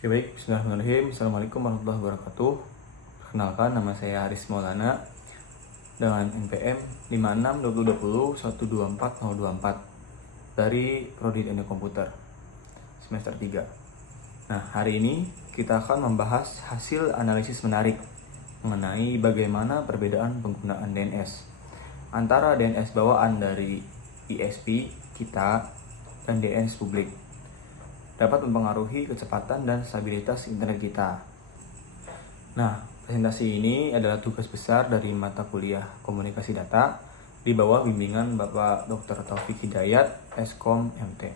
Oke baik, bismillahirrahmanirrahim. Assalamualaikum warahmatullahi wabarakatuh. Perkenalkan, nama saya Haris Maulana dengan NPM 56.2020.124.024 dari Prodi Teknik Komputer semester 3. Nah, hari ini kita akan membahas hasil analisis menarik mengenai bagaimana perbedaan penggunaan DNS antara DNS bawaan dari ISP kita dan DNS publik dapat mempengaruhi kecepatan dan stabilitas internet kita. Nah, presentasi ini adalah tugas besar dari mata kuliah Komunikasi Data di bawah bimbingan Bapak Dr. Taufik Hidayat, Eskom MT.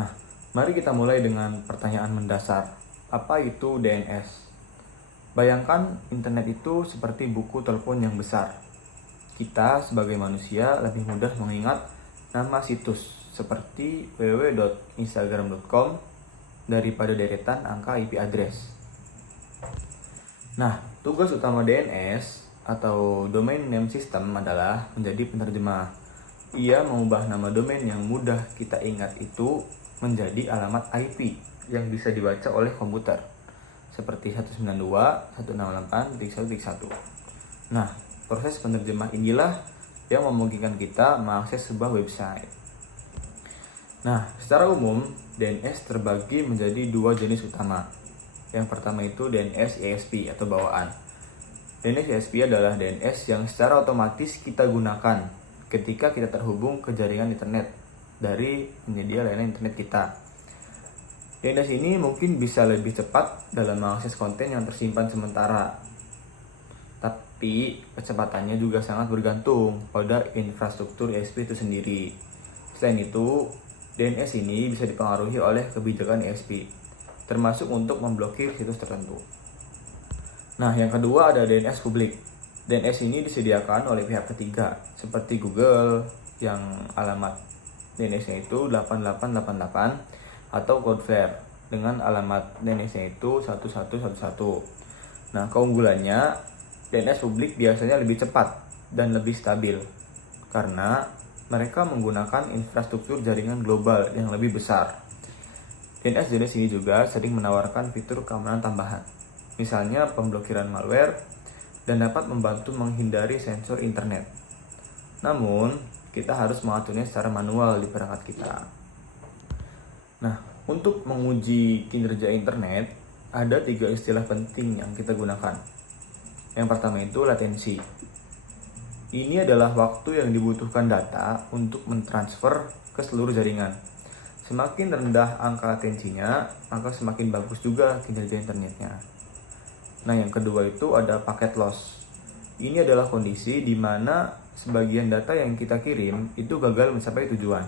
Nah, mari kita mulai dengan pertanyaan mendasar. Apa itu DNS? Bayangkan internet itu seperti buku telepon yang besar. Kita sebagai manusia lebih mudah mengingat nama situs seperti www.instagram.com daripada deretan angka IP address. Nah, tugas utama DNS atau Domain Name System adalah menjadi penerjemah. Ia mengubah nama domain yang mudah kita ingat itu menjadi alamat IP yang bisa dibaca oleh komputer seperti 192.168.1.1. Nah, proses penerjemah inilah yang memungkinkan kita mengakses sebuah website. Nah, secara umum, DNS terbagi menjadi dua jenis utama. Yang pertama itu DNS ISP atau bawaan. DNS ISP adalah DNS yang secara otomatis kita gunakan ketika kita terhubung ke jaringan internet dari penyedia layanan internet kita. DNS ini mungkin bisa lebih cepat dalam mengakses konten yang tersimpan sementara. Tapi kecepatannya juga sangat bergantung pada infrastruktur ISP itu sendiri. Selain itu, DNS ini bisa dipengaruhi oleh kebijakan ISP, termasuk untuk memblokir situs tertentu. Nah, yang kedua ada DNS publik. DNS ini disediakan oleh pihak ketiga, seperti Google yang alamat DNS-nya itu 8888 atau Cloudflare dengan alamat DNS-nya itu 1111. Nah, keunggulannya DNS publik biasanya lebih cepat dan lebih stabil karena mereka menggunakan infrastruktur jaringan global yang lebih besar. DNS jenis ini juga sering menawarkan fitur keamanan tambahan, misalnya pemblokiran malware, dan dapat membantu menghindari sensor internet. Namun, kita harus mengaturnya secara manual di perangkat kita. Nah, untuk menguji kinerja internet, ada 3 istilah penting yang kita gunakan. Yang pertama itu latensi. Ini adalah waktu yang dibutuhkan data untuk mentransfer ke seluruh jaringan. Semakin rendah angka latensinya, maka semakin bagus juga kinerja internetnya. Nah, yang kedua itu ada packet loss. Ini adalah kondisi di mana sebagian data yang kita kirim itu gagal mencapai tujuan.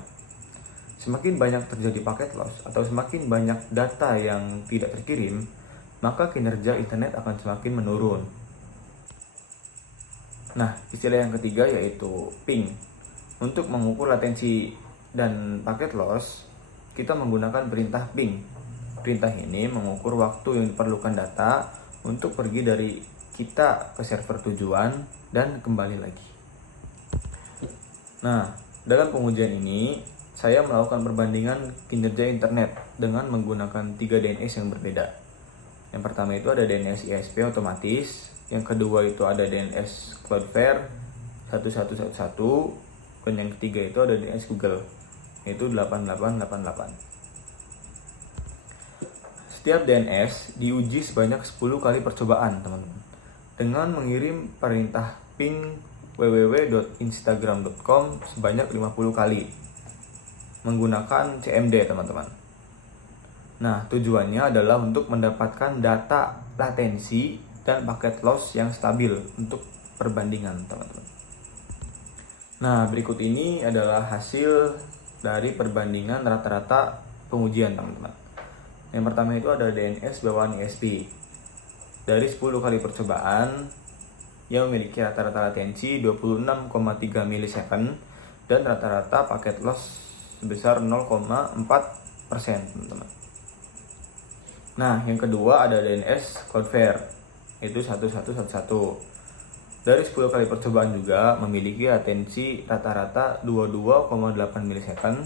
Semakin banyak terjadi packet loss atau semakin banyak data yang tidak terkirim, maka kinerja internet akan semakin menurun. Nah, istilah yang ketiga yaitu ping. Untuk mengukur latensi dan packet loss, kita menggunakan perintah ping. Perintah ini mengukur waktu yang diperlukan data untuk pergi dari kita ke server tujuan dan kembali lagi. Nah, dalam pengujian ini, saya melakukan perbandingan kinerja internet dengan menggunakan 3 DNS yang berbeda. Yang pertama itu ada DNS ISP otomatis, yang kedua itu ada DNS Cloudflare 1111, dan yang ketiga itu ada DNS Google, yaitu 8888. Setiap DNS diuji sebanyak 10 kali percobaan, teman-teman, dengan mengirim perintah ping www.instagram.com sebanyak 50 kali menggunakan CMD, teman-teman. Nah, tujuannya adalah untuk mendapatkan data latensi dan paket loss yang stabil untuk perbandingan, teman-teman. Nah, berikut ini adalah hasil dari perbandingan rata-rata pengujian, teman-teman. Yang pertama itu ada DNS bawaan ISP. Dari 10 kali percobaan, yang memiliki rata-rata latensi 26,3 milisecond dan rata-rata paket loss sebesar 0,4%, teman-teman. Nah, yang kedua ada DNS Cloudflare, itu 1111. Dari 10 kali percobaan juga memiliki latensi rata-rata 22,8 milisecond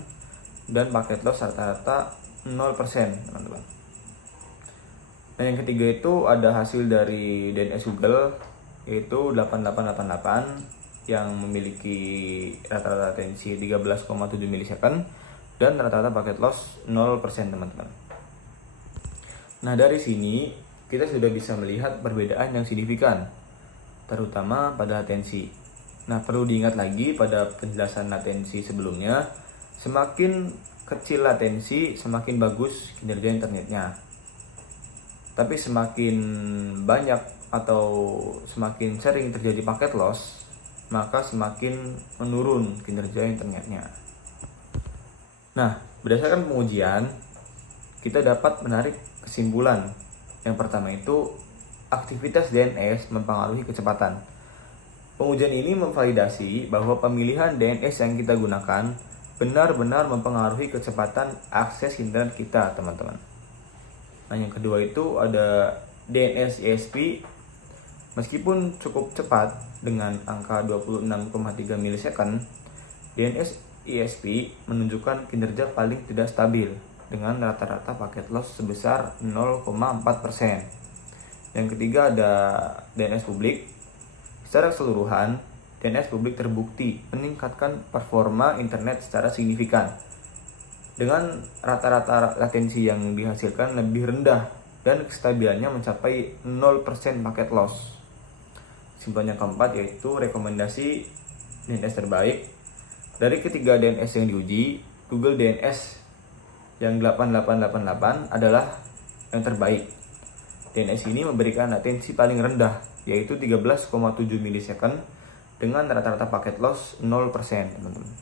dan paket loss rata-rata 0%, teman-teman. Nah, yang ketiga itu ada hasil dari DNS Google, yaitu 8888 yang memiliki rata-rata latensi 13,7 milisecond dan rata-rata paket loss 0% teman-teman. Nah, dari sini kita sudah bisa melihat perbedaan yang signifikan, terutama pada latensi. Nah, perlu diingat lagi pada penjelasan latensi sebelumnya, semakin kecil latensi, semakin bagus kinerja internetnya. Tapi semakin banyak atau semakin sering terjadi paket loss, maka semakin menurun kinerja internetnya. Nah, berdasarkan pengujian, kita dapat menarik kesimpulan. Yang pertama itu, aktivitas DNS mempengaruhi kecepatan. Pengujian ini memvalidasi bahwa pemilihan DNS yang kita gunakan benar-benar mempengaruhi kecepatan akses internet kita, teman-teman. Nah, yang kedua itu ada DNS ISP. Meskipun cukup cepat dengan angka 26,3 milisecond, DNS ISP menunjukkan kinerja paling tidak stabil dengan rata-rata paket loss sebesar 0,4%. Yang ketiga ada DNS publik. Secara keseluruhan, DNS publik terbukti meningkatkan performa internet secara signifikan dengan rata-rata latensi yang dihasilkan lebih rendah dan kestabilannya mencapai 0% paket loss. Kesimpulan yang keempat yaitu rekomendasi DNS terbaik. Dari ketiga DNS yang diuji, Google DNS yang 8888 adalah yang terbaik. DNS ini memberikan latensi paling rendah, yaitu 13,7 milisecond dengan rata-rata paket loss 0%, teman-teman.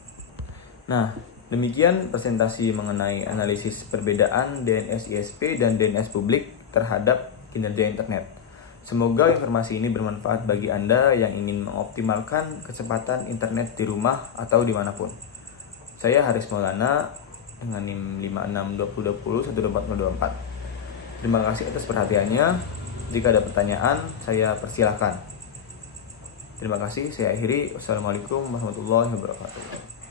Nah, demikian presentasi mengenai analisis perbedaan DNS ISP dan DNS publik terhadap kinerja internet. Semoga informasi ini bermanfaat bagi Anda yang ingin mengoptimalkan kecepatan internet di rumah atau dimanapun. Saya Haris Maulana dengan NIM 562020124024. Terima kasih atas perhatiannya. Jika ada pertanyaan, saya persilahkan. Terima kasih, saya akhiri. Wassalamualaikum warahmatullahi wabarakatuh.